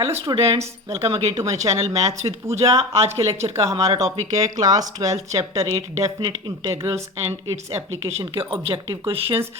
Hello students, welcome again to my channel maths with Pooja. आज के lecture का हमारा टॉपिक है class 12 chapter 8 definite integrals and its application के ऑब्जेक्टिव क्वेश्चंस।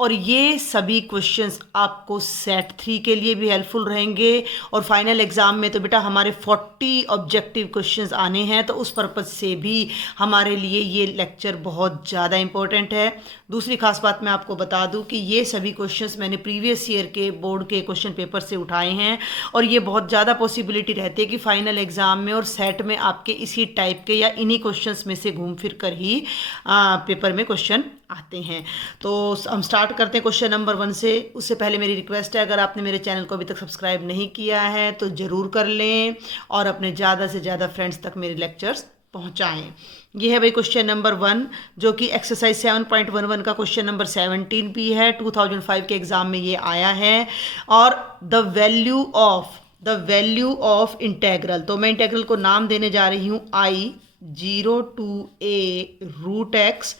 और ये सभी क्वेश्चंस आपको सेट 3 के लिए भी हेल्पफुल रहेंगे और फाइनल एग्जाम में तो बेटा हमारे 40 ऑब्जेक्टिव क्वेश्चंस आने हैं, तो उस पर्पज़ से भी हमारे लिए ये लेक्चर बहुत ज़्यादा इंपॉर्टेंट है। दूसरी खास बात मैं आपको बता दूं कि ये सभी क्वेश्चंस मैंने प्रीवियस ईयर के बोर्ड के क्वेश्चन पेपर से उठाए हैं और ये बहुत ज़्यादा पॉसिबिलिटी रहती है कि फाइनल एग्जाम में और सेट में आपके इसी टाइप के या इन्हीं क्वेश्चंस में से घूम फिर कर ही पेपर में क्वेश्चन आते हैं। तो हम स्टार्ट करते हैं क्वेश्चन नंबर 1 से। उससे पहले मेरी रिक्वेस्ट है, अगर आपने मेरे चैनल को अभी तक सब्सक्राइब नहीं किया है तो ज़रूर कर लें और अपने ज़्यादा से ज़्यादा फ्रेंड्स तक मेरे लेक्चर्स पहुंचाएं। ये है भाई क्वेश्चन नंबर 1, जो कि एक्सरसाइज 7.11 का क्वेश्चन नंबर 17 भी है। 2005 के एग्जाम में ये आया है। और द वैल्यू ऑफ इंटेग्रल, तो मैं इंटेग्रल को नाम देने जा रही हूँ I 0 to a root x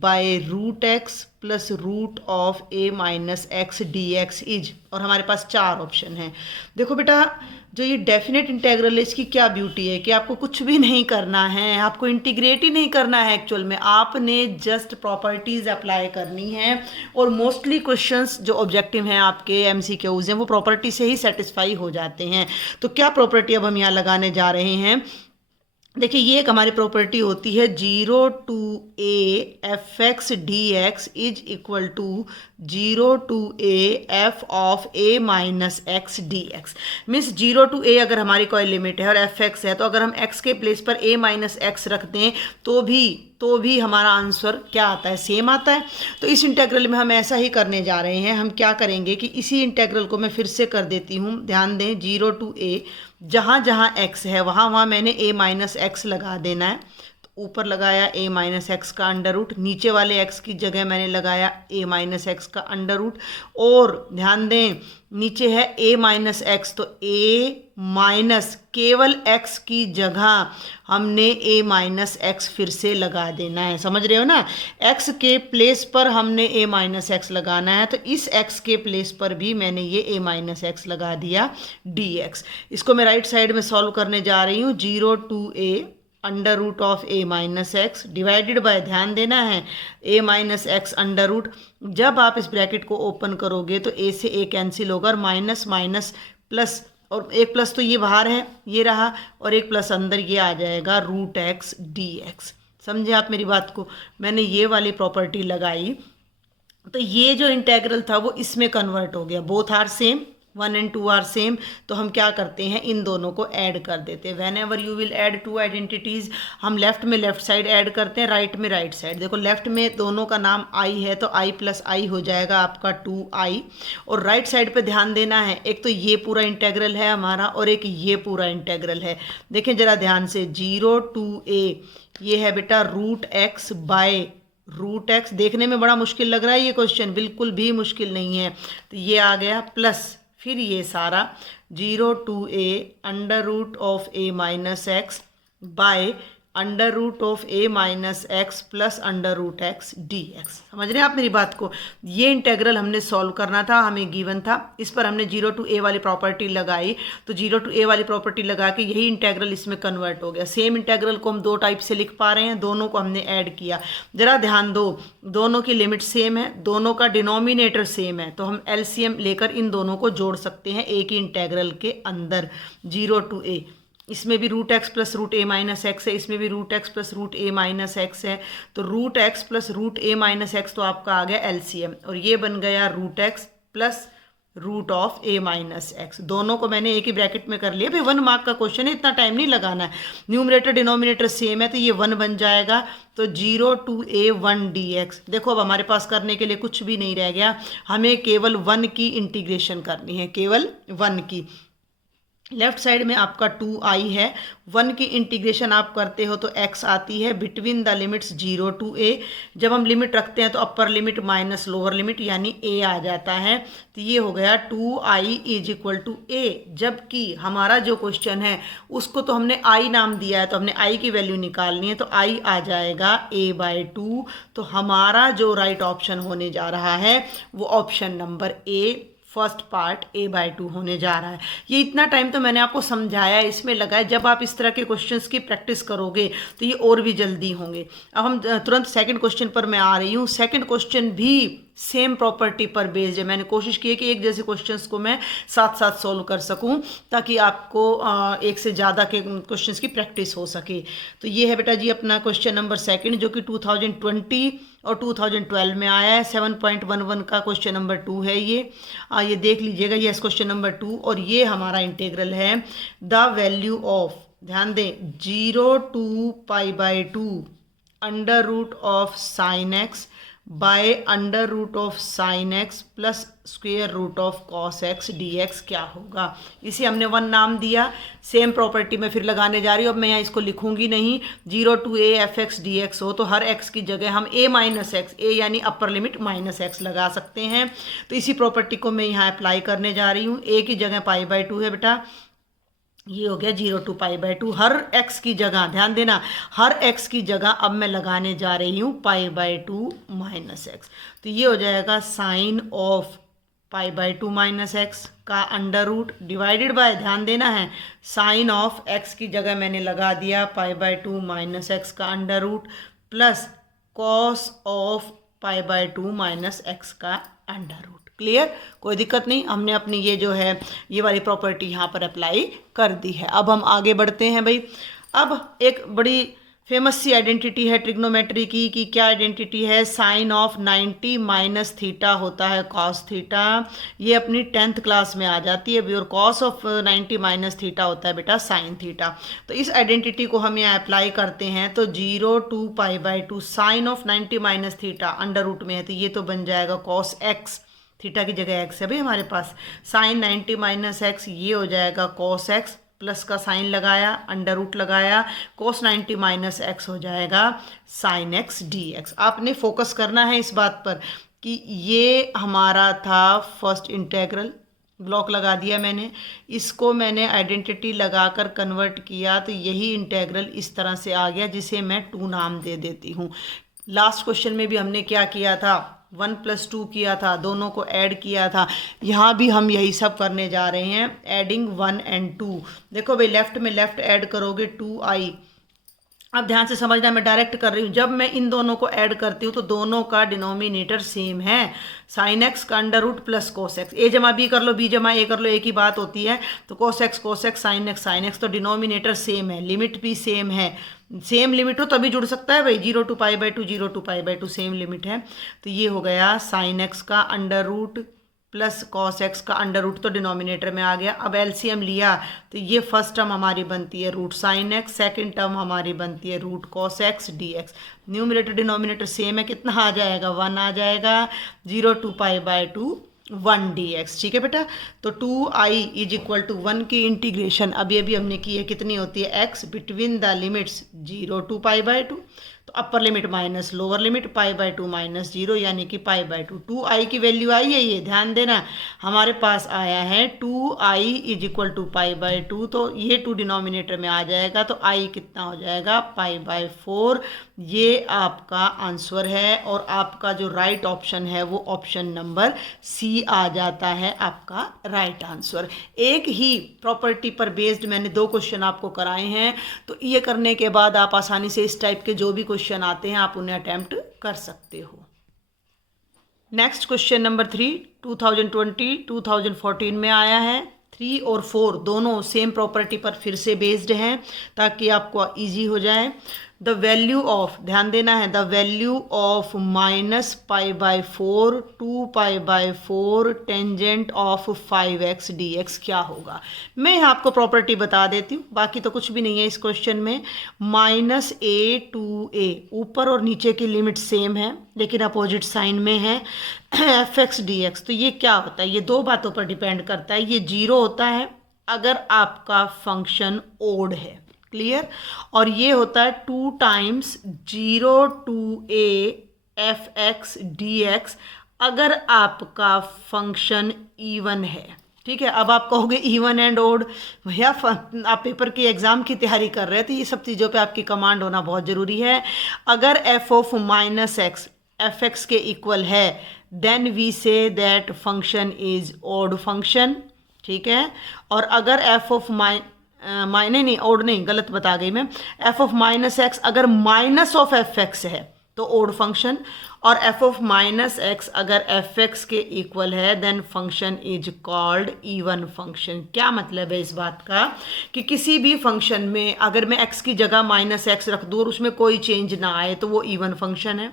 by root x plus root of a minus x d x is. और हमारे पास 4 ऑप्शन हैं। देखो बेटा, जो ये डेफिनेट इंटेग्रल है इसकी क्या ब्यूटी है कि आपको कुछ भी नहीं करना है, आपको इंटीग्रेट ही नहीं करना है। एक्चुअल में आपने जस्ट प्रॉपर्टीज़ अप्लाई करनी है और मोस्टली क्वेश्चंस जो ऑब्जेक्टिव हैं आपके एमसीक्यूज हैं वो प्रॉपर्टी से ही सेटिस्फाई हो जाते हैं। तो क्या प्रॉपर्टी अब हम यहाँ लगाने जा रहे हैं? देखिए, ये एक हमारी प्रॉपर्टी होती है 0 to a f x d x is equal to 0 to a f of a minus x d x. Means 0 to a अगर हमारी कोई लिमिट है और एफ एक्स है, तो अगर हम x के प्लेस पर a माइनस एक्स रख दें तो भी हमारा आंसर क्या आता है? सेम आता है। तो इस इंटेग्रल में हम ऐसा ही करने जा रहे हैं। हम क्या करेंगे कि इसी इंटेग्रल को मैं फिर से कर देती हूँ। ध्यान दें, 0 to a, जहाँ जहाँ x है वहाँ मैंने a माइनस एक्स लगा देना है। तो ऊपर लगाया a माइनस एक्स का अंडर रूट, नीचे वाले x की जगह मैंने लगाया a माइनस एक्स का अंडर रूट। और ध्यान दें, नीचे है a माइनस एक्स, तो a माइनस केवल x की जगह हमने a माइनस एक्स फिर से लगा देना है। समझ रहे हो ना? x के प्लेस पर हमने a माइनस एक्स लगाना है, तो इस x के प्लेस पर भी मैंने ये a माइनस एक्स लगा दिया dx। इसको मैं राइट साइड में सॉल्व करने जा रही हूँ। 0 to a under root of a minus x divided by, ध्यान देना है, a minus x under root. जब आप इस ब्रैकेट को ओपन करोगे तो a से a कैंसिल होगा और माइनस माइनस प्लस, और एक प्लस तो ये बाहर है, ये रहा, और एक प्लस अंदर ये आ जाएगा रूट एक्स डी एक्स। समझे आप मेरी बात को? मैंने ये वाली प्रॉपर्टी लगाई तो ये जो इंटेग्रल था वो इसमें कन्वर्ट हो गया। Both are same, 1 and 2 are same. तो हम क्या करते हैं, इन दोनों को ऐड कर देते हैं। Whenever you will add two identities, हम लेफ्ट में लेफ्ट साइड ऐड करते हैं, राइट में राइट साइड। देखो, लेफ्ट में दोनों का नाम आई है तो आई प्लस आई हो जाएगा आपका 2i। और राइट साइड पे ध्यान देना है, एक तो ये पूरा इंटेग्रल है हमारा और एक ये पूरा इंटेग्रल है। देखें जरा ध्यान से, 0 to a ये है बेटा root x by root x. देखने में बड़ा मुश्किल लग रहा है ये क्वेश्चन, बिल्कुल भी मुश्किल नहीं है। तो ये आ गया प्लस, फिर ये सारा 0 to a under root of a minus x by under root of a minus x plus under root x d x. समझ रहे हैं आप मेरी बात को? ये इंटेग्रल हमने सॉल्व करना था, हमें गिवन था, इस पर हमने 0 to a वाली प्रॉपर्टी लगाई। तो 0 to a वाली प्रॉपर्टी लगा के यही इंटेग्रल इसमें कन्वर्ट हो गया। सेम इंटेग्रल को हम 2 टाइप से लिख पा रहे हैं, दोनों को हमने ऐड किया। जरा ध्यान दो, दोनों की लिमिट सेम है, दोनों का डिनोमिनेटर सेम है, तो हम एलसीएम लेकर इन दोनों को जोड़ सकते हैं एक ही इंटेग्रल के अंदर। 0 to a, इसमें भी root x plus root a minus x है, इसमें भी root x plus root a minus x है। तो root x plus root a minus x तो आपका आ गया एलसीएम, और ये बन गया root x plus root of a minus x. दोनों को मैंने एक ही ब्रैकेट में कर लिया। भाई 1 मार्क का क्वेश्चन है, इतना टाइम नहीं लगाना है। न्यूमरेटर डिनोमिनेटर सेम है तो ये 1 बन जाएगा। तो 0 to a 1 dx। देखो, अब हमारे पास करने के लिए कुछ भी नहीं रह गया, हमें केवल 1 की इंटीग्रेशन करनी है, केवल 1 की। लेफ्ट साइड में आपका 2i है, 1 की इंटीग्रेशन आप करते हो तो x आती है between the limits 0 to a। जब हम लिमिट रखते हैं तो upper limit minus lower limit यानी a आ जाता है। तो ये हो गया 2i is equal to a। जबकि हमारा जो क्वेश्चन है उसको तो हमने i नाम दिया है, तो हमने i की वैल्यू निकालनी है, तो i आ जाएगा a/2। तो हमारा जो राइट ऑप्शन होने जा रहा है वो option number A first part a/2 होने जा रहा है। ये इतना टाइम तो मैंने आपको समझाया है, इसमें लगा है। जब आप इस तरह के क्वेश्चंस की प्रैक्टिस करोगे तो ये और भी जल्दी होंगे। अब हम तुरंत सेकंड क्वेश्चन पर मैं आ रही हूँ। सेकंड क्वेश्चन भी सेम प्रॉपर्टी पर बेस्ड है। मैंने कोशिश की है कि एक जैसे क्वेश्चंस को मैं साथ साथ सॉल्व कर सकूं ताकि आपको एक से ज़्यादा के क्वेश्चंस की प्रैक्टिस हो सके। तो ये है बेटा जी अपना क्वेश्चन नंबर सेकंड, जो कि 2020 और 2012 में आया है। 7.11 का क्वेश्चन नंबर 2 है ये देख लीजिएगा। ये क्वेश्चन नंबर 2 और ये हमारा इंटीग्रल है द वैल्यू ऑफ, ध्यान दें, 0 to π/2 under root of sine x by under root of sine x plus square root of cos x d x क्या होगा। इसे हमने 1 नाम दिया। सेम प्रॉपर्टी में फिर लगाने जा रही हूँ। अब मैं यहाँ इसको लिखूंगी नहीं। 0 to a f x d x हो तो हर x की जगह हम a माइनस एक्स, a यानी अपर लिमिट माइनस एक्स लगा सकते हैं। तो इसी प्रॉपर्टी को मैं यहाँ अप्लाई करने जा रही हूँ। a की जगह π/2 है बेटा, ये हो गया 0 to π/2। हर x की जगह, ध्यान देना, हर x की जगह अब मैं लगाने जा रही हूँ π/2 माइनस एक्स। तो ये हो जाएगा साइन ऑफ π/2 माइनस एक्स का अंडर रूट डिवाइडेड बाय, ध्यान देना है, साइन ऑफ x की जगह मैंने लगा दिया π/2 माइनस एक्स का under root plus cos of π/2 minus x का अंडर रूट। क्लियर, कोई दिक्कत नहीं। हमने अपनी ये जो है ये वाली प्रॉपर्टी यहाँ पर अप्लाई कर दी है। अब हम आगे बढ़ते हैं भाई। अब एक बड़ी फेमस सी आइडेंटिटी है ट्रिग्नोमेट्री की, कि क्या आइडेंटिटी है, साइन ऑफ 90 माइनस थीटा होता है कॉस थीटा। ये अपनी 10th क्लास में आ जाती है। और कॉस ऑफ 90 माइनस थीटा होता है बेटा साइन थीटा। तो इस आइडेंटिटी को हम यहाँ अप्लाई करते हैं। तो 0 to π/2 sine of 90 minus theta under root में है, तो ये तो बन जाएगा कॉस एक्स, थीटा की जगह एक्स है भाई हमारे पास। साइन 90 माइनस एक्स, ये हो जाएगा कॉस एक्स, प्लस का साइन लगाया, अंडर रूट लगाया, कोस 90 माइनस एक्स हो जाएगा साइन एक्स डी एक्स। आपने फोकस करना है इस बात पर कि ये हमारा था फर्स्ट इंटेग्रल, ब्लॉक लगा दिया मैंने, इसको मैंने आइडेंटिटी लगाकर कन्वर्ट किया, तो यही इंटेग्रल इस तरह से आ गया, जिसे मैं 2 नाम दे देती हूँ। लास्ट क्वेश्चन में भी हमने क्या किया था, 1 + 2 किया था, दोनों को ऐड किया था। यहाँ भी हम यही सब करने जा रहे हैं, एडिंग 1 and 2। देखो भाई, लेफ्ट में लेफ्ट ऐड करोगे 2i। अब ध्यान से समझना, मैं डायरेक्ट कर रही हूँ। जब मैं इन दोनों को ऐड करती हूँ तो दोनों का डिनोमिनेटर सेम है, साइन एक्स का under root plus cos x. A जमा बी कर लो, बी जमा ए कर लो, एक ही बात होती है। तो कोस एक्स साइन एक्स, तो डिनोमिनेटर सेम है, लिमिट भी सेम है। सेम लिमिट हो तभी जुड़ सकता है भाई, 0 to π/2 0 to π/2 सेम लिमिट है। तो ये हो गया साइन एक्स का under root plus cos x का अंडर रूट, तो डिनोमिनेटर में आ गया। अब एलसीएम लिया तो ये फर्स्ट टर्म हमारी बनती है root sine x, second term हमारी बनती है root cos x d x. Numerator denominator same है, कितना आ जाएगा, 1 आ जाएगा। 0 to π/2 1 dx, ठीक है बेटा। तो 2i = 1 की इंटीग्रेशन अभी अभी हमने की है, कितनी होती है, x between the limits 0 to π/2, तो upper limit minus lower limit π/2 minus 0 यानी कि π/2। 2i की वैल्यू आई है, ये ध्यान देना, हमारे पास आया है 2i = π/2, तो ये 2 डिनोमिनेटर में आ जाएगा, तो i कितना हो जाएगा, π/4। ये आपका आंसर है, और आपका जो राइट ऑप्शन है वो ऑप्शन नंबर सी आ जाता है आपका राइट आंसर। एक ही प्रॉपर्टी पर बेस्ड मैंने 2 क्वेश्चन आपको कराए हैं, तो ये करने के बाद आप आसानी से इस टाइप के जो भी क्वेश्चन आते हैं आप उन्हें अटेम्प्ट कर सकते हो। नेक्स्ट क्वेश्चन नंबर 3 2020-2014 में आया है। 3 और 4 दोनों सेम प्रॉपर्टी पर फिर से बेस्ड हैं ताकि आपको इजी हो जाए। द वैल्यू ऑफ, ध्यान देना है, the value of -π/4 2π/4 tangent of 5x dx क्या होगा। मैं यहाँ आपको प्रॉपर्टी बता देती हूँ, बाकी तो कुछ भी नहीं है इस क्वेश्चन में। -a to a, ऊपर और नीचे की लिमिट सेम है लेकिन अपोजिट साइन में है, fx dx। तो ये क्या होता है, ये 2 बातों पर डिपेंड करता है। ये 0 होता है अगर आपका फंक्शन ओड है, क्लियर, और ये होता है 2 times 0 to a fx dx अगर आपका फंक्शन इवन है, ठीक है। अब आप कहोगे इवन एंड ओड, भैया आप पेपर की एग्जाम की तैयारी कर रहे हैं तो ये सब चीज़ों पे आपकी कमांड होना बहुत ज़रूरी है। अगर f of -x f x के इक्वल है, then we say that function is odd function, ठीक है। और अगर एफ ऑफ नहीं ऑड नहीं, गलत बता गई मैं, एफ ऑफ माइनस एक्स अगर माइनस ऑफ एफ एक्स है तो ऑड फंक्शन, और एफ ऑफ माइनस एक्स अगर एफ एक्स के इक्वल है then function is called even function. क्या मतलब है इस बात का कि किसी भी फंक्शन में अगर मैं एक्स की जगह माइनस एक्स रख दूँ और उसमें कोई चेंज ना आए तो वो इवन फंक्शन है।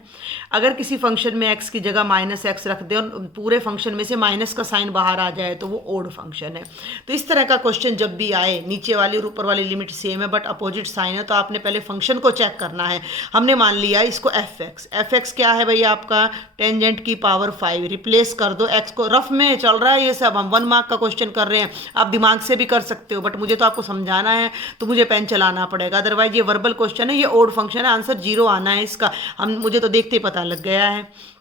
अगर किसी फंक्शन में एक्स की जगह माइनस एक्स रख दे और पूरे फंक्शन में से माइनस का साइन बाहर आ जाए तो वो ऑड फंक्शन है। तो इस तरह का क्वेश्चन जब भी आए, नीचे वाली और ऊपर वाली लिमिट सेम है बट अपोजिट साइन है, तो आपने पहले फंक्शन को चेक करना है। हमने मान लिया इसको एफ एक्स क्या है भाई आपका टेंजेंट की पावर 5, रिप्लेस कर दो एक्स को। रफ में चल रहा है ये सब, हम 1 मार्क का क्वेश्चन कर रहे हैं, आप दिमाग से भी कर सकते हो बट मुझे तो आपको समझाना है तो मुझे पेन चलाना पड़ेगा, अदरवाइज ये वर्बल क्वेश्चन है, ये ऑड फंक्शन है, आंसर 0 आना है इसका। मुझे तो देखते ही पता लग गया है।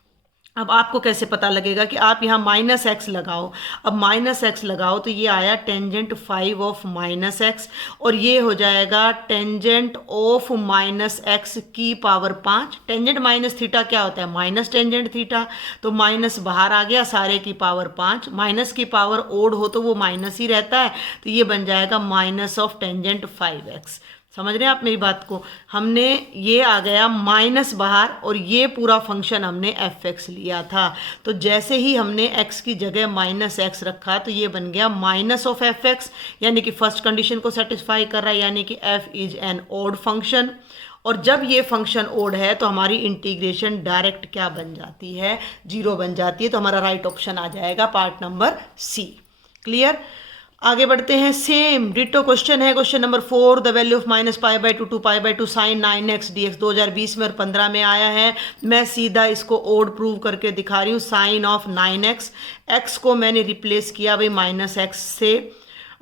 अब आपको कैसे पता लगेगा कि आप यहाँ माइनस एक्स लगाओ। अब माइनस एक्स लगाओ तो ये आया टेंजेंट 5 ऑफ माइनस एक्स, और ये हो जाएगा टेंजेंट ऑफ माइनस एक्स की पावर 5। टेंजेंट माइनस थीटा क्या होता है, माइनस टेंजेंट थीटा, तो माइनस बाहर आ गया, सारे की पावर 5। माइनस की पावर ओड हो तो वो माइनस ही रहता है, तो ये बन जाएगा माइनस ऑफ टेंजेंट 5x। समझ रहे हैं आप मेरी बात को। हमने ये आ गया माइनस बाहर और ये पूरा फंक्शन हमने एफ एक्स लिया था, तो जैसे ही हमने एक्स की जगह माइनस एक्स रखा तो ये बन गया माइनस ऑफ एफ एक्स, यानी कि फर्स्ट कंडीशन को सेटिस्फाई कर रहा है, यानी कि F is an odd function. और जब ये फंक्शन ओड है तो हमारी इंटीग्रेशन डायरेक्ट क्या बन जाती है, 0 बन जाती है, तो हमारा राइट ऑप्शन आ जाएगा पार्ट नंबर सी। क्लियर। आगे बढ़ते हैं, सेम डिटो क्वेश्चन है, question number 4, the value of minus pi by two pi by two sine 9x dx 2020 में और 15 में आया है। मैं सीधा इसको ओड प्रूव करके दिखा रही हूँ। साइन ऑफ 9x, x को मैंने रिप्लेस किया भाई माइनस एक्स से।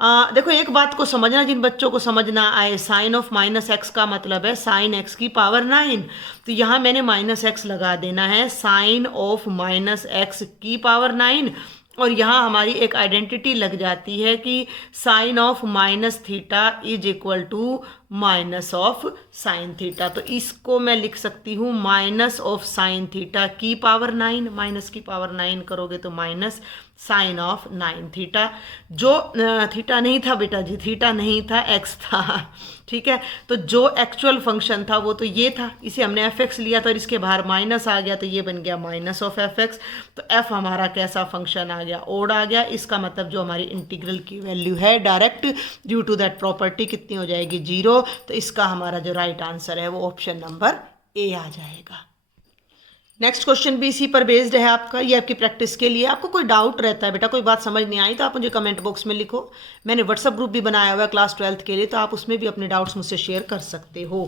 देखो एक बात को समझना, जिन बच्चों को समझना आए, साइन ऑफ माइनस एक्स का मतलब है साइन एक्स की पावर 9, तो यहाँ मैंने माइनस एक्स लगा देना है, साइन ऑफ माइनस एक्स की पावर 9। और यहाँ हमारी एक आइडेंटिटी लग जाती है कि sine of minus theta is equal to minus of sine theta, तो इसको मैं लिख सकती हूँ माइनस ऑफ साइन थीटा की पावर 9। माइनस की पावर 9 करोगे तो माइनस साइन ऑफ 9 थीटा, जो थीटा नहीं था बेटा जी, थीटा नहीं था, एक्स था, ठीक है। तो जो एक्चुअल फंक्शन था वो तो ये था, इसे हमने एफ एक्स लिया था और इसके बाहर माइनस आ गया तो ये बन गया माइनस ऑफ एफ एक्स। तो एफ हमारा कैसा फंक्शन आ गया, ओड आ गया। इसका मतलब जो हमारी इंटीग्रल की वैल्यू है direct due to that property कितनी हो जाएगी, 0। तो इसका हमारा जो राइट आंसर है वो ऑप्शन नंबर ए आ जाएगा। नेक्स्ट क्वेश्चन भी इसी पर बेस्ड है आपका, ये आपकी प्रैक्टिस के लिए। आपको कोई डाउट रहता है बेटा, कोई बात समझ नहीं आई तो आप मुझे कमेंट बॉक्स में लिखो। मैंने व्हाट्सअप ग्रुप भी बनाया हुआ है क्लास 12th के लिए, तो आप उसमें भी अपने डाउट्स मुझसे शेयर कर सकते हो।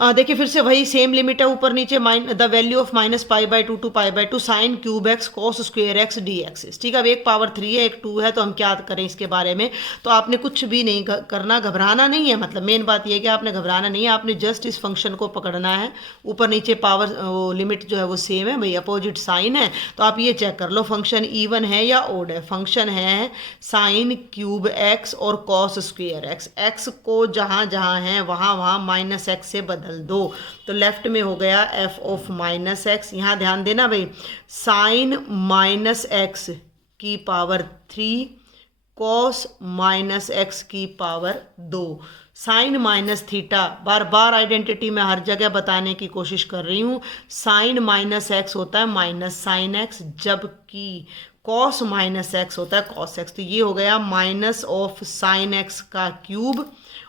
देखिए फिर से वही सेम लिमिट है ऊपर नीचे, the value of minus pi by two pi by two sine cube x cos square x d x. ठीक है, अब एक पावर 3 है एक 2 है, तो हम क्या करें इसके बारे में। तो आपने कुछ भी नहीं करना, घबराना नहीं है, मतलब मेन बात यह है कि आपने घबराना नहीं है, आपने जस्ट इस फंक्शन को पकड़ना है। ऊपर नीचे पावर लिमिट जो है वो सेम है भाई, अपोजिट साइन है, तो आप ये चेक कर लो फंक्शन इवन है या ओड है। फंक्शन है साइन क्यूब एक्स और कॉस स्क्वेयर एक्स, एक्स को जहां जहां है वहां वहां माइनस एक्स से बदल दो, तो लेफ्ट में हो गया एफ ऑफ माइनस एक्स। यहां ध्यान देना भाई, साइन माइनस एक्स की पावर 3 कॉस माइनस एक्स की पावर 2। साइन माइनस थीटा, बार बार आइडेंटिटी में हर जगह बताने की कोशिश कर रही हूँ, साइन माइनस एक्स होता है माइनस साइन एक्स, जबकि कॉस माइनस एक्स होता है कॉस एक्स। तो ये हो गया माइनस ऑफ साइन एक्स का क्यूब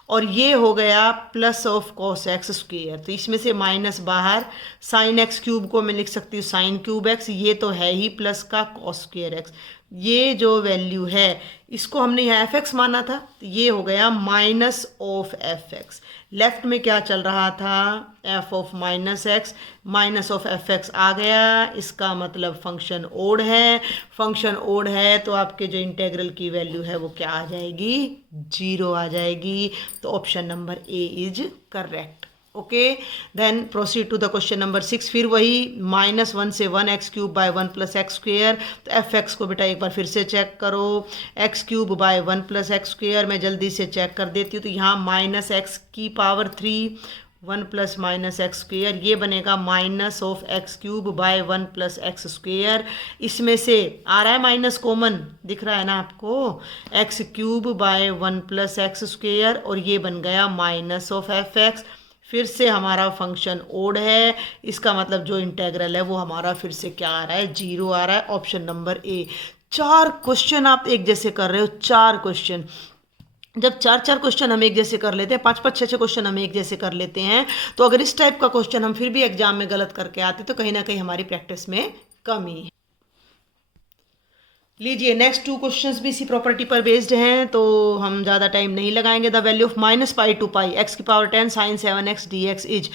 और ये हो गया plus of cos x square. तो इसमें से माइनस बाहर, साइन एक्स क्यूब को मैं लिख सकती हूँ साइन क्यूब एक्स, ये तो है ही प्लस का कॉस स्क्वेयर एक्स। ये जो वैल्यू है इसको हमने यहाँ एफ एक्स माना था, तो ये हो गया minus of f x. Left में क्या चल रहा था, f of minus x, minus of f x आ गया, इसका मतलब फंक्शन ओड है। फंक्शन ओड है तो आपके जो इंटेग्रल की वैल्यू है वो क्या आ जाएगी, 0 आ जाएगी। तो option number a is correct. Okay, then proceed to the question number 6। फिर वही -1 से 1 x cube by 1 plus x square. तो एफ एक्स को बेटा एक बार फिर से चेक करो, x cube by 1 plus x square मैं जल्दी से चेक कर देती हूँ। तो यहाँ माइनस एक्स की power 3 1 plus minus x square, ये बनेगा minus of x cube by 1 plus x square. इसमें से आ रहा है माइनस कॉमन, दिख रहा है ना आपको, x cube by 1 plus x square, और ये बन गया माइनस ऑफ एफ एक्स। फिर से हमारा फंक्शन ओड है, इसका मतलब जो इंटेग्रल है वो हमारा फिर से क्या आ रहा है, 0 आ रहा है। ऑप्शन नंबर ए। 4 क्वेश्चन आप एक जैसे कर रहे हो, 4 क्वेश्चन। जब 4 क्वेश्चन हम एक जैसे कर लेते हैं, 5 6 क्वेश्चन हम एक जैसे कर लेते हैं, तो अगर इस टाइप का क्वेश्चन हम फिर भी एग्जाम में गलत करके आते तो कहीं ना कहीं हमारी प्रैक्टिस में कमी है। लीजिए नेक्स्ट 2 क्वेश्चंस भी इसी प्रॉपर्टी पर बेस्ड हैं, तो हम ज़्यादा टाइम नहीं लगाएंगे। The value of minus pi to pi x की power 10 sine 7x dx is,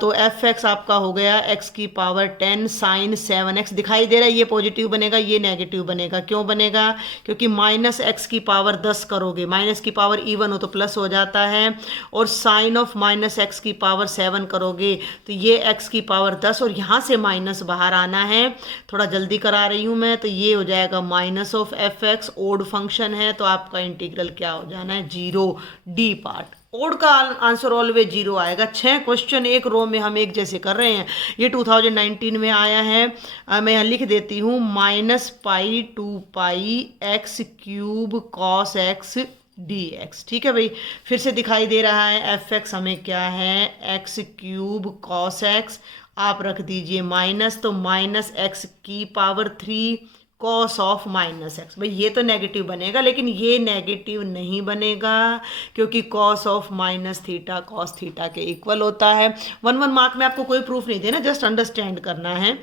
तो एफ एक्स आपका हो गया एक्स की पावर 10 साइन 7x। दिखाई दे रहा है ये पॉजिटिव बनेगा, ये नेगेटिव बनेगा। क्यों बनेगा? क्योंकि माइनस एक्स की पावर 10 करोगे, माइनस की पावर इवन हो तो प्लस हो जाता है, और साइन ऑफ माइनस एक्स की पावर 7 करोगे तो ये एक्स की पावर 10, और यहाँ से माइनस बाहर आना है। थोड़ा जल्दी करा रही हूँ मैं, तो ये हो जाएगा minus of f x. Odd function है तो आपका इंटीग्रल क्या हो जाना है, 0। डी पार्ट, ओड का आंसर ऑलवेज 0 आएगा। 6 क्वेश्चन एक रो में हम एक जैसे कर रहे हैं। ये 2019 में आया है। मैं यहाँ लिख देती हूँ minus pi to pi x cube cos x dx। ठीक है भाई, फिर से दिखाई दे रहा है एफ एक्स हमें क्या है, एक्स क्यूब कॉस एक्स, आप रख दीजिए माइनस, तो माइनस एक्स की power 3 cos of minus x. भाई ये तो नेगेटिव बनेगा, लेकिन ये नेगेटिव नहीं बनेगा क्योंकि cos of minus theta cos theta के इक्वल होता है। 1 मार्क में आपको कोई प्रूफ नहीं देना, जस्ट अंडरस्टैंड करना है।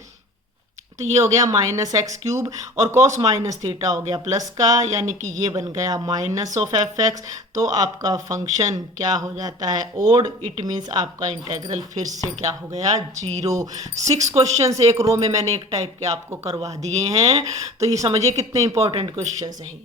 तो ये हो गया माइनस एक्स क्यूब, और कॉस माइनस थीटा हो गया प्लस का, यानी कि ये बन गया माइनस ऑफ एफ एक्स। तो आपका फंक्शन क्या हो जाता है, ओड। इट मीन्स आपका इंटेग्रल फिर से क्या हो गया, 0। 6 क्वेश्चन एक रो में मैंने एक टाइप के आपको करवा दिए हैं, तो ये समझिए कितने इंपॉर्टेंट क्वेश्चन हैं।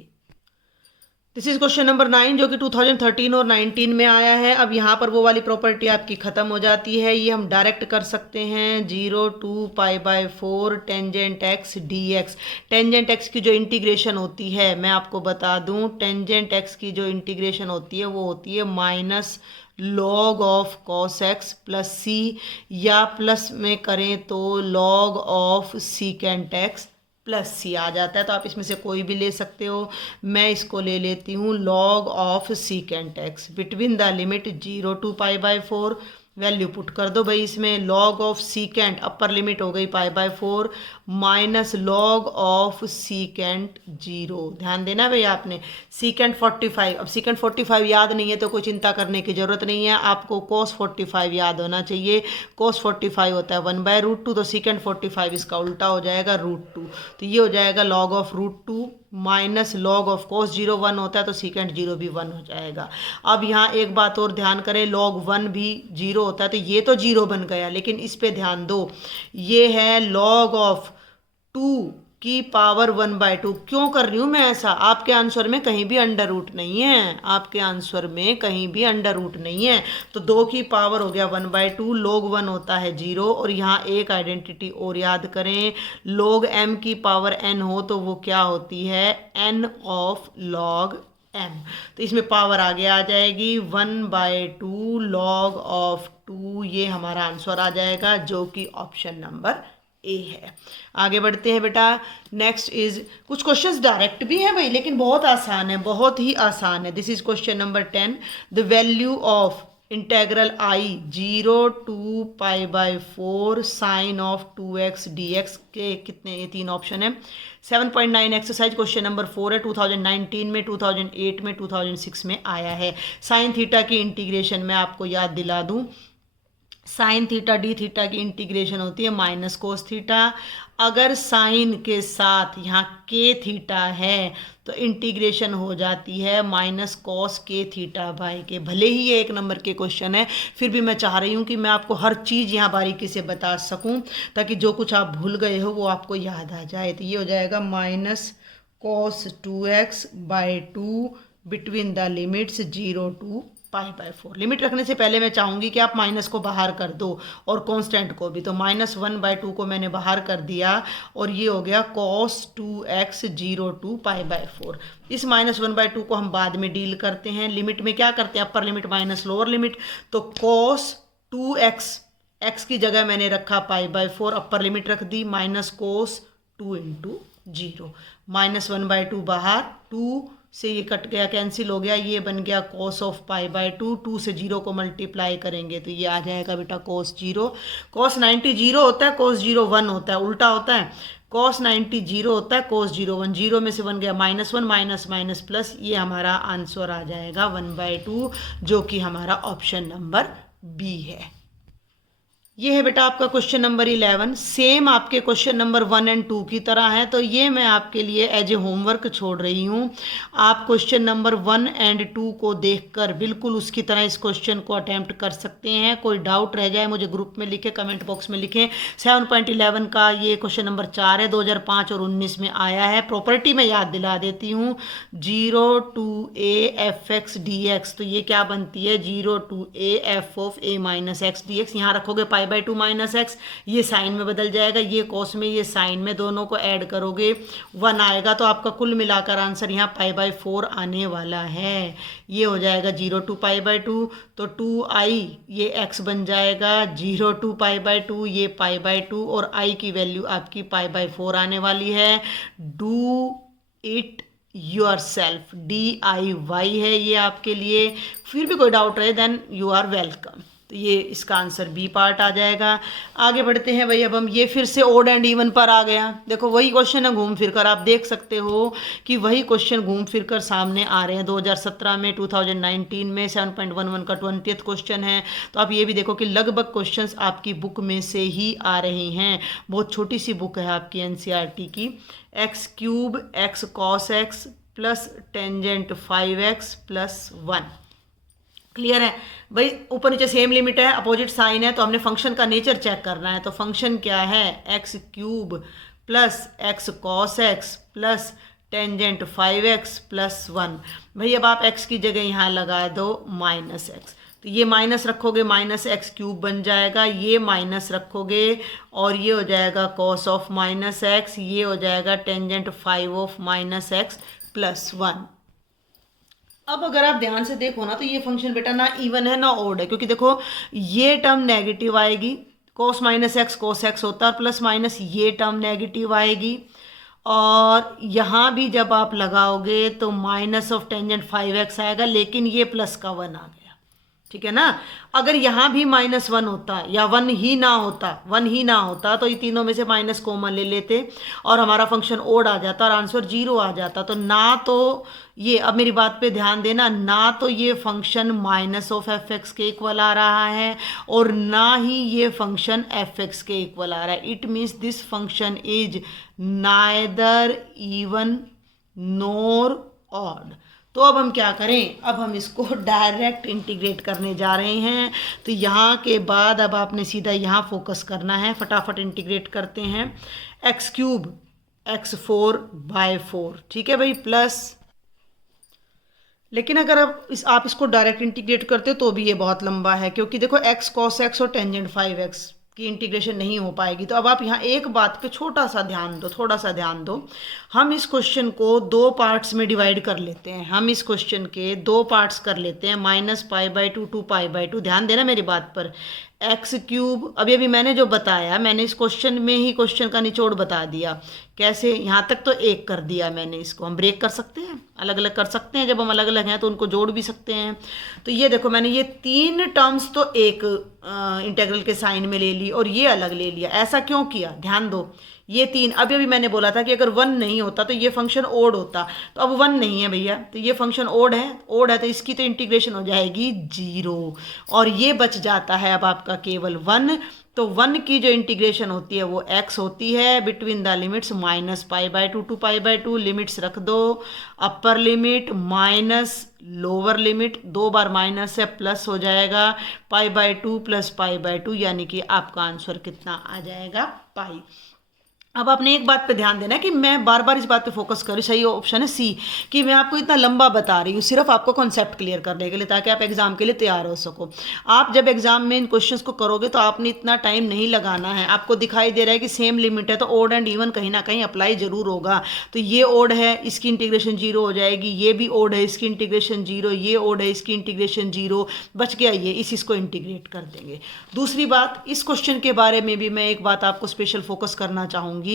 दिस इज क्वेश्चन नंबर 9 जो कि 2013 और 19 में आया है। अब यहाँ पर वो वाली प्रॉपर्टी आपकी ख़त्म हो जाती है, ये हम डायरेक्ट कर सकते हैं। 0 to pi by 4 tangent x d x. Tangent x की जो इंटीग्रेशन होती है, मैं आपको बता दूँ, टेंजेंट एक्स की जो इंटीग्रेशन होती है वो होती है minus log of cos x plus c, या प्लस में करें तो log of secant x plus c आ जाता है। तो आप इसमें से कोई भी ले सकते हो। मैं इसको ले लेती हूँ log of secant x between the limit 0 to pi by 4। Value put कर दो भाई इसमें। Log of secant upper limit हो गई pi by 4 minus log of secant 0। ध्यान देना भाई आपने। सीकेंट 45, अब सीकेंट 45 याद नहीं है तो कोई चिंता करने की जरूरत नहीं है, आपको कोस 45 याद होना चाहिए। कोस 45 होता है 1/√2, तो सीकेंट 45 इसका उल्टा हो जाएगा √2। तो ये हो जाएगा log of √2 minus log of cos 0 1 होता है तो सीकेंट 0 भी 1 हो जाएगा। अब यहाँ एक बात और ध्यान करें, लॉग 1 भी 0 होता है तो ये तो 0 बन गया, लेकिन इस पे ध्यान दो, ये है लॉग ऑफ 2 की पावर 1/2। क्यों कर रही हूँ मैं ऐसा? आपके आंसर में कहीं भी अंडर रूट नहीं है, आपके आंसर में कहीं भी अंडर रूट नहीं है। तो 2 की पावर हो गया 1/2, log 1 होता है 0। और यहाँ एक आइडेंटिटी और याद करें, log m की पावर n हो तो वो क्या होती है, n ऑफ log m। तो इसमें पावर आगे आ जाएगी 1/2 log ऑफ 2, ये हमारा आंसर आ जाएगा जो कि ऑप्शन नंबर ए है। आगे बढ़ते हैं बेटा। नेक्स्ट इज, कुछ क्वेश्चंस डायरेक्ट भी हैं भाई, लेकिन बहुत आसान है, बहुत ही आसान है। This is question number 10। The value of integral I 0 to pi by 4 sine of 2x dx के कितने, ये 3 ऑप्शन है। 7.9 एक्सरसाइज क्वेश्चन नंबर 4 है। 2019 में, 2008 में, 2006 में आया है। साइन थीटा की इंटीग्रेशन मैं आपको याद दिला दूं, साइन थीटा डी थीटा की इंटीग्रेशन होती है माइनस कोस थीटा। अगर साइन के साथ यहाँ के थीटा है तो इंटीग्रेशन हो जाती है माइनस कॉस के थीटा बाई के। भले ही ये 1 नंबर के क्वेश्चन है, फिर भी मैं चाह रही हूँ कि मैं आपको हर चीज़ यहाँ बारीकी से बता सकूँ, ताकि जो कुछ आप भूल गए हो वो आपको याद आ जाए। तो ये हो जाएगा minus cos 2x/2 between the limits 0 to pi by 4। Limit रखने से पहले मैं चाहूँगी कि आप माइनस को बाहर कर दो और कांस्टेंट को भी। तो -1/2 को मैंने बाहर कर दिया और ये हो गया cos 2x 0 to pi by 4। इस -1/2 को हम बाद में डील करते हैं। लिमिट में क्या करते हैं, अपर लिमिट माइनस लोअर लिमिट। तो cos एक्स की जगह मैंने रखा π/4, अपर लिमिट रख दी, माइनस कोस 2 इंटू 0, -1/2 बाहर, 2 से ये कट गया, कैंसिल हो गया, ये बन गया cos ऑफ π/2, 2 से 0 को मल्टीप्लाई करेंगे तो ये आ जाएगा बेटा cos 0। cos 90 0 होता है, cos 0 1 होता है, उल्टा होता है, cos 90 0 होता है, cos 0 1, 0 में से 1 गया, -1 माइनस माइनस प्लस, ये हमारा आंसर आ जाएगा 1/2, जो कि हमारा ऑप्शन नंबर बी है। ये है बेटा आपका क्वेश्चन नंबर 11। सेम आपके क्वेश्चन नंबर 1 एंड 2 की तरह है, तो ये मैं आपके लिए एज ए होमवर्क छोड़ रही हूँ। आप क्वेश्चन नंबर 1 एंड 2 को देखकर बिल्कुल उसकी तरह इस क्वेश्चन को अटैम्प्ट कर सकते हैं। कोई डाउट रह जाए मुझे ग्रुप में लिखें, कमेंट बॉक्स में लिखें। 7.11 का ये क्वेश्चन नंबर 4 है, 2005 और 19 में आया है। प्रॉपर्टी में याद दिला देती हूँ, 0 to a fx dx, तो ये क्या बनती है, 0 to a f of a minus x d x. यहाँ रखोगे π/2 माइनस एक्स, ये साइन में बदल जाएगा, ये कॉस में, ये साइन में, दोनों को ऐड करोगे 1 आएगा, तो आपका कुल मिलाकर आंसर यहाँ π/4 आने वाला है। ये हो जाएगा 0 to π/2, तो 2i ये x बन जाएगा, 0 to π/2 ये π/2, और i की वैल्यू आपकी π/4 आने वाली है। Do it your self, DIY है ये आपके लिए। फिर भी कोई डाउट रहे देन यू आर वेलकम। तो ये इसका आंसर बी पार्ट आ जाएगा। आगे बढ़ते हैं भाई, अब हम ये फिर से ओड एंड इवन पर आ गया। देखो वही क्वेश्चन है, घूम फिर कर आप देख सकते हो कि वही क्वेश्चन घूम फिर कर सामने आ रहे हैं। 2017 में, 2019 में 7.11 का 20th क्वेश्चन है। तो आप ये भी देखो कि लगभग क्वेश्चंस आपकी बुक में से ही आ रहे हैं। बहुत छोटी सी बुक है आपकी NCERT की। x³ x cos x plus tangent 5x plus 1। Clear है भाई, ऊपर नीचे सेम लिमिट है, अपोजिट साइन है, तो हमने फंक्शन का नेचर चेक करना है। तो फंक्शन क्या है, x³ plus x cos x plus tangent 5x plus 1। भाई अब आप x की जगह यहाँ लगा दो -x, तो ये माइनस रखोगे -x³ बन जाएगा, ये माइनस रखोगे और ये हो जाएगा cos ऑफ -x, ये हो जाएगा टेंजेंट 5 ऑफ -x प्लस 1। अब अगर आप ध्यान से देखो ना, तो ये फंक्शन बेटा ना इवन है ना ओड है, क्योंकि देखो ये टर्म नेगेटिव आएगी, cos -x cos x होता है, प्लस माइनस ये टर्म नेगेटिव आएगी, और यहाँ भी जब आप लगाओगे तो माइनस ऑफ टेंजेंट 5x आएगा, लेकिन ये प्लस का 1 आ गया। ठीक है ना। अगर यहाँ भी -1 होता या 1 ही ना होता तो ये तीनों में से माइनस कॉमन ले लेते और हमारा फंक्शन ओड आ जाता और आंसर 0 आ जाता। तो ना तो ये, अब मेरी बात पे ध्यान देना, ना तो ये फंक्शन माइनस ऑफ fx के इक्वल आ रहा है और ना ही ये फंक्शन fx के इक्वल आ रहा है। It means this function is neither even nor odd. तो अब हम क्या करें, अब हम इसको डायरेक्ट इंटीग्रेट करने जा रहे हैं। तो यहाँ के बाद अब आपने सीधा यहाँ फोकस करना है। फटाफट इंटीग्रेट करते हैं। x³ x4/4, ठीक है भाई, प्लस, लेकिन अगर आप इसको डायरेक्ट इंटीग्रेट करते हो तो भी ये बहुत लंबा है, क्योंकि देखो x cos x और टेंजेंट 5x की इंटीग्रेशन नहीं हो पाएगी। तो अब आप यहाँ एक बात पे थोड़ा सा ध्यान दो। हम इस क्वेश्चन को 2 पार्ट्स में डिवाइड कर लेते हैं। हम इस क्वेश्चन के 2 पार्ट्स कर लेते हैं, -π/2 to π/2। ध्यान देना मेरी बात पर। x³ अभी मैंने जो बताया, मैंने इस क्वेश्चन में ही क्वेश्चन का निचोड़ बता दिया। कैसे, यहाँ तक तो 1 कर दिया मैंने। इसको हम ब्रेक कर सकते हैं, अलग अलग कर सकते हैं। जब हम अलग अलग हैं तो उनको जोड़ भी सकते हैं। तो ये देखो, मैंने ये 3 टर्म्स तो एक इंटीग्रल के साइन में ले ली और ये अलग ले लिया। ऐसा क्यों किया, ध्यान दो। ये 3, अभी मैंने बोला था कि अगर 1 नहीं होता तो ये फंक्शन ओड होता, तो अब 1 नहीं है भैया, तो ये फंक्शन ओड है तो इसकी तो इंटीग्रेशन हो जाएगी 0 और ये बच जाता है अब आपका केवल 1। तो 1 की जो इंटीग्रेशन होती है वो x होती है between the limits -π/2 to π/2। Limits रख दो, upper limit minus lower limit, 2 बार माइनस है, प्लस हो जाएगा π/2 प्लस π/2, यानी कि आपका आंसर कितना आ जाएगा, पाई। अब आपने एक बात पे ध्यान देना है कि मैं बार बार इस बात पे फोकस कर रही हूँ, सही ऑप्शन है सी, कि मैं आपको इतना लंबा बता रही हूँ सिर्फ आपको कॉन्सेप्ट क्लियर करने के लिए, ताकि आप एग्जाम के लिए तैयार हो सको। आप जब एग्जाम में इन क्वेश्चंस को करोगे तो आपने इतना टाइम नहीं लगाना है। आपको दिखाई दे रहा है कि सेम लिमिट है तो ओड एंड इवन कहीं ना कहीं अप्लाई जरूर होगा। तो ये ओड है, इसकी इंटीग्रेशन जीरो हो जाएगी, ये भी ओड है, इसकी इंटीग्रेशन जीरो, ये ओड है, इसकी इंटीग्रेशन जीरो, बच गया ये, इसको इंटीग्रेट कर देंगे। दूसरी बात, इस क्वेश्चन के बारे में भी मैं एक बात आपको स्पेशल फोकस करना चाहूंगी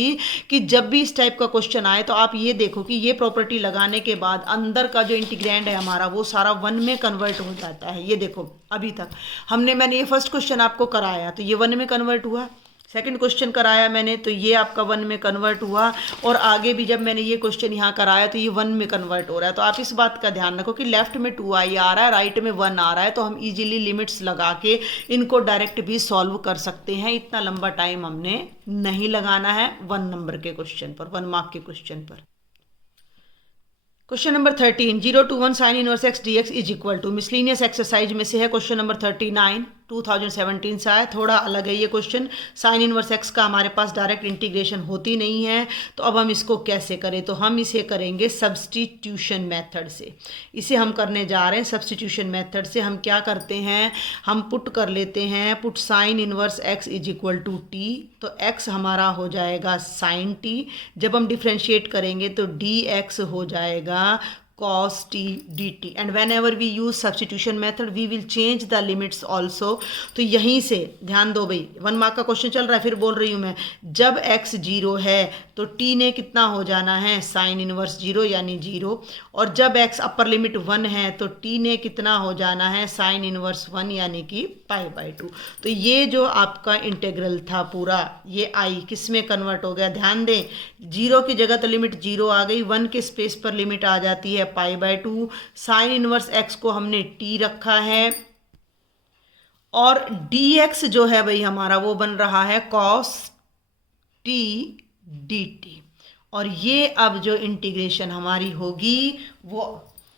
कि जब भी इस टाइप का क्वेश्चन आए तो आप ये देखो कि ये प्रॉपर्टी लगाने के बाद अंदर का जो इंटीग्रैंड है हमारा वो सारा वन में कन्वर्ट हो जाता है। ये देखो अभी तक मैंने ये फर्स्ट क्वेश्चन आपको कराया तो ये वन में कन्वर्ट हुआ, सेकंड क्वेश्चन कराया मैंने तो ये आपका वन में कन्वर्ट हुआ, और आगे भी जब मैंने ये क्वेश्चन यहाँ कराया तो ये वन में कन्वर्ट हो रहा है। तो आप इस बात का ध्यान रखो कि लेफ्ट में 2i आ रहा है, राइट में 1 आ रहा है, तो हम इजीली लिमिट्स लगा के इनको डायरेक्ट भी सॉल्व कर सकते हैं। इतना लंबा टाइम हमने नहीं लगाना है 1 नंबर के क्वेश्चन पर, 1 मार्क के क्वेश्चन पर। Question number 13, 0 to 1 sine inverse x d x is equal to, miscellaneous exercise में से है क्वेश्चन नंबर 39, 2017 से आया। थोड़ा अलग है ये क्वेश्चन, साइन इनवर्स एक्स का हमारे पास डायरेक्ट इंटीग्रेशन होती नहीं है, तो अब हम इसको कैसे करें? तो हम इसे करेंगे सब्सटीट्यूशन मेथड से। इसे हम करने जा रहे हैं सब्सटीट्यूशन मेथड से। हम क्या करते हैं, हम पुट कर लेते हैं, put sine inverse x is equal to t, तो एक्स हमारा हो जाएगा साइन टी। जब हम डिफ्रेंशिएट करेंगे तो डी एक्स हो जाएगा cos t dt, and whenever we use substitution method we will change the limits also। तो यहीं से ध्यान दो भाई, 1 मार्क का क्वेश्चन चल रहा है, फिर बोल रही हूँ मैं, जब x 0 है तो t ने कितना हो जाना है, साइन इनवर्स 0 यानी 0, और जब x अपर लिमिट 1 है तो t ने कितना हो जाना है, साइन इनवर्स 1 यानी कि π/2। तो ये जो आपका इंटेग्रल था पूरा, ये i किस में कन्वर्ट हो गया? ध्यान दें, 0 की जगह तो लिमिट 0 आ गई, 1 के स्पेस पर लिमिट आ जाती है π/2। साइन इनवर्स x को हमने t रखा है, और dx जो है भाई हमारा वो बन रहा है cos t dt। और ये अब जो इंटीग्रेशन हमारी होगी वो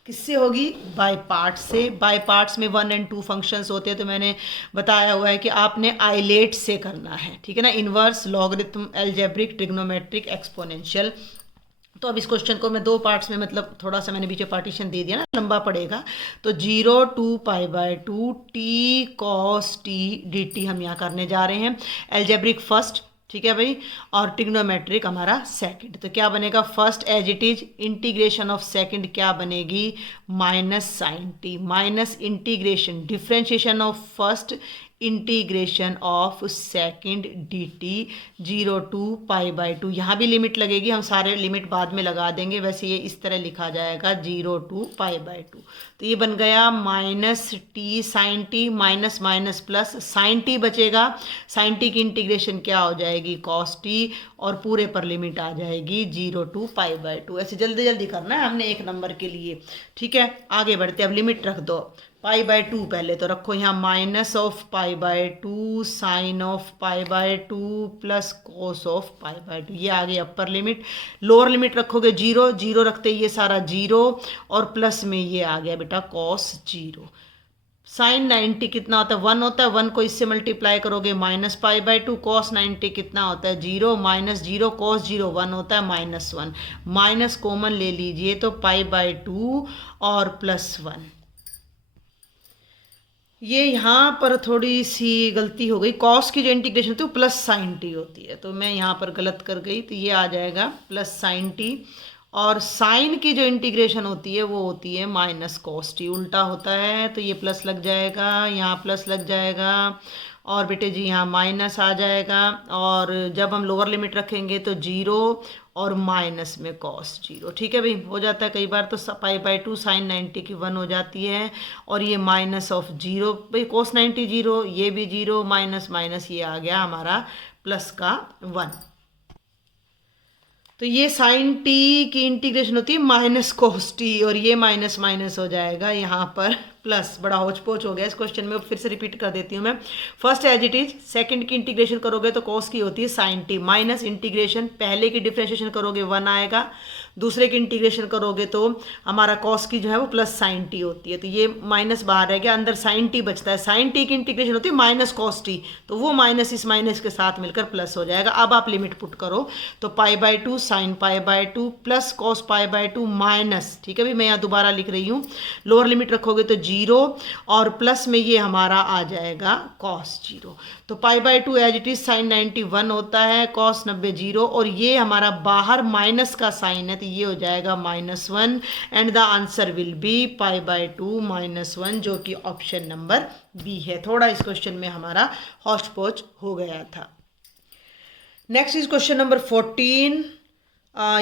किससे होगी? बाय पार्ट्स से। बाय पार्ट्स में 1 और 2 फंक्शंस होते हैं, तो मैंने बताया हुआ है कि आपने आइलेट से करना है, ठीक है ना, inverse, logarithm, algebraic, trigonometric, exponential. तो अब इस क्वेश्चन को मैं 2 पार्ट्स में, मतलब थोड़ा सा मैंने बीच पार्टीशन दे दिया ना, लंबा पड़ेगा, तो 0 to π/2 t cos t dt हम यहाँ करने जा रहे हैं। अलजेब्रिक फर्स्ट, ठीक है भाई, और ट्रिग्नोमेट्रिक हमारा सेकंड। तो क्या बनेगा? First as it is, integration of second क्या बनेगी? Minus sine t, minus integration, differentiation of first, integration of second dt, 0 to π/2। यहाँ भी लिमिट लगेगी, हम सारे लिमिट बाद में लगा देंगे, वैसे ये इस तरह लिखा जाएगा 0 to π/2। तो ये बन गया minus t sine t, minus minus plus, sine t बचेगा, साइन टी की इंटीग्रेशन क्या हो जाएगी? कॉस टी, और पूरे पर लिमिट आ जाएगी 0 to π/2। ऐसे जल्दी जल्दी करना है हमने 1 नंबर के लिए, ठीक है। आगे बढ़ते, अब लिमिट रख दो, π/2 पहले तो रखो यहाँ, minus of π/2 sine of π/2 plus cos of π/2, ये आ गई अपर लिमिट। लोअर लिमिट रखोगे 0, 0 रखते ये सारा 0, और प्लस में ये आ गया बेटा cos 0। साइन 90 कितना होता है? 1 होता है, 1 को इससे मल्टीप्लाई करोगे माइनस π/2, cos 90 कितना होता है? 0, माइनस 0, cos 0 1 होता है, -1, माइनस कॉमन ले लीजिए तो π/2 और प्लस 1। ये यहाँ पर थोड़ी सी गलती हो गई, कॉस की जो इंटीग्रेशन होती है वो प्लस साइन टी होती है, तो मैं यहाँ पर गलत कर गई, तो ये आ जाएगा प्लस साइन टी, और साइन की जो इंटीग्रेशन होती है वो होती है माइनस कॉस टी, उल्टा होता है, तो ये प्लस लग जाएगा, यहाँ प्लस लग जाएगा, और बेटे जी यहाँ माइनस आ जाएगा, और जब हम लोअर लिमिट रखेंगे तो 0 और माइनस में cos 0, ठीक है भाई, हो जाता है कई बार, तो π/2 साइन 90 की 1 हो जाती है, और ये माइनस ऑफ 0, भाई cos 90 0, ये भी 0, माइनस माइनस ये आ गया हमारा प्लस का 1। तो ये साइन टी की इंटीग्रेशन होती है माइनस cos टी, और ये माइनस माइनस हो जाएगा यहाँ पर प्लस। बड़ा होच पोच हो गया इस क्वेश्चन में, फिर से रिपीट कर देती हूँ मैं। First as it is, second की इंटीग्रेशन करोगे तो cos की होती है साइन टी, माइनस इंटीग्रेशन, पहले की डिफ्रेंशिएशन करोगे 1 आएगा, दूसरे की इंटीग्रेशन करोगे तो हमारा कॉस की जो है वो प्लस साइन टी होती है, तो ये माइनस बाहर रह गया, अंदर साइन टी बचता है। साइन टी की इंटीग्रेशन होती है माइनस कॉस टी, तो वो माइनस इस माइनस के साथ मिलकर प्लस हो जाएगा। अब आप लिमिट पुट करो तो π/2 साइन π/2 प्लस कॉस π/2 माइनस, ठीक है भाई, मैं यहाँ दोबारा लिख रही हूँ, लोअर लिमिट रखोगे तो 0 और प्लस में ये हमारा आ जाएगा कॉस 0। तो π/2 एज इट इज साइन 91 होता है, कॉस 90 0, और ये हमारा बाहर माइनस का साइन है तो ये हो जाएगा -1 and the answer will be π/2 -1, जो कि ऑप्शन नंबर बी है। थोड़ा इस क्वेश्चन में हमारा हौच पौच हो गया था। Next is question number 14।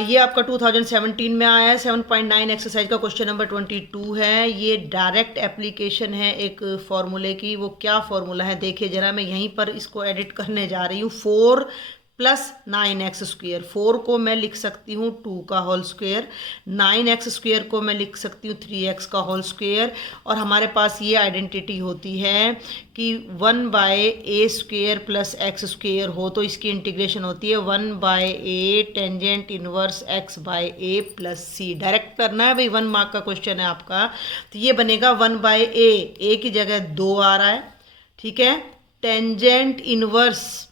ये आपका 2017 में आया है, 7.9 एक्सरसाइज का क्वेश्चन नंबर 22 है। ये डायरेक्ट एप्लीकेशन है एक फॉर्मूले की। वो क्या फॉर्मूला है देखिए जरा, मैं यहीं पर इसको एडिट करने जा रही हूँ। 4 प्लस 9x स्क्वेयर, 4 को मैं लिख सकती हूँ 2 का होल स्क्वेयर, 9x स्क्वेयर को मैं लिख सकती हूँ 3x का होल स्क्वेयर, और हमारे पास ये आइडेंटिटी होती है कि 1/a square plus x square हो तो इसकी इंटीग्रेशन होती है 1/a tangent inverse x/a plus c। Direct करना है भाई, 1 मार्क का क्वेश्चन है आपका, तो ये बनेगा 1/a, a की जगह 2 आ रहा है, ठीक है, टेंजेंट इनवर्स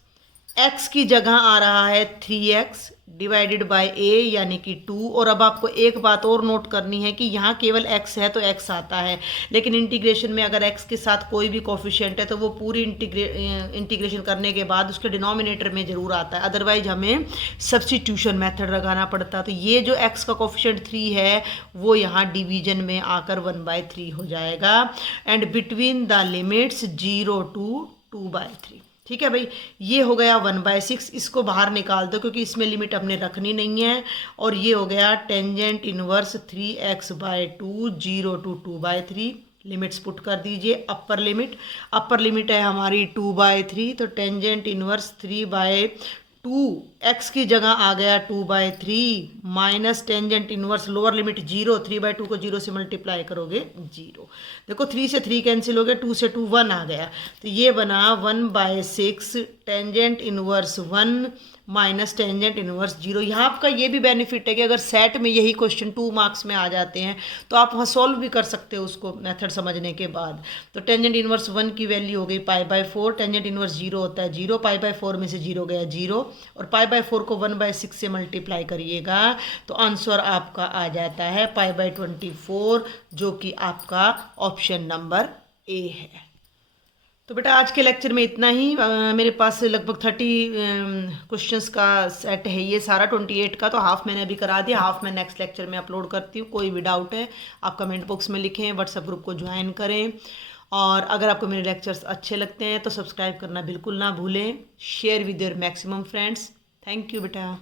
x की जगह आ रहा है 3x डिवाइडेड बाय a यानी कि 2। और अब आपको एक बात और नोट करनी है कि यहाँ केवल x है तो x आता है, लेकिन इंटीग्रेशन में अगर x के साथ कोई भी कोफिशिएंट है तो वो पूरी इंटीग्रेशन करने के बाद उसके डिनोमिनेटर में ज़रूर आता है, अदरवाइज हमें सब्स्टिट्यूशन मेथड लगाना पड़ता है। तो ये जो x का कोफिशिएंट 3 है वो यहाँ डिवीजन में आकर 1/3 हो जाएगा, and between the limits 0 to 2/3। ठीक है भाई, ये हो गया 1/6, इसको बाहर निकाल दो क्योंकि इसमें लिमिट हमने रखनी नहीं है, और ये हो गया tangent inverse 3x/2 0 to 2/3। Limits put कर दीजिए। अपर लिमिट है हमारी 2/3, तो टेंजेंट इनवर्स 3/2 x की जगह आ गया 2/3 minus tangent inverse lower limit 0, 3/2 को 0 से मल्टीप्लाई करोगे 0। देखो 3 से 3 कैंसिल हो गया, 2 से 2 1 आ गया, तो ये बना 1/6 tangent inverse 1 minus tangent inverse 0। यहाँ आपका ये भी बेनिफिट है कि अगर सेट में यही क्वेश्चन 2 मार्क्स में आ जाते हैं तो आप वहाँ सॉल्व भी कर सकते हो उसको मेथड समझने के बाद। तो टेंजेंट इनवर्स 1 की वैल्यू हो गई π/4, टेंजेंट इनवर्स 0 होता है 0, π/4 में से 0 गया 0, और π/4 को 1/6 से मल्टीप्लाई करिएगा तो आंसर आपका आ जाता है π/24, जो कि आपका ऑप्शन नंबर ए है। तो बेटा आज के लेक्चर में इतना ही। मेरे पास लगभग 30 क्वेश्चंस का सेट है ये सारा 28 का, तो हाफ मैंने अभी करा दिया, हाफ मैं नेक्स्ट लेक्चर में अपलोड करती हूँ। कोई भी डाउट है आप कमेंट बॉक्स में लिखें, व्हाट्सएप ग्रुप को ज्वाइन करें, और अगर आपको मेरे लेक्चर्स अच्छे लगते हैं तो सब्सक्राइब करना बिल्कुल ना भूलें, share with your maximum friends. Thank you बेटा।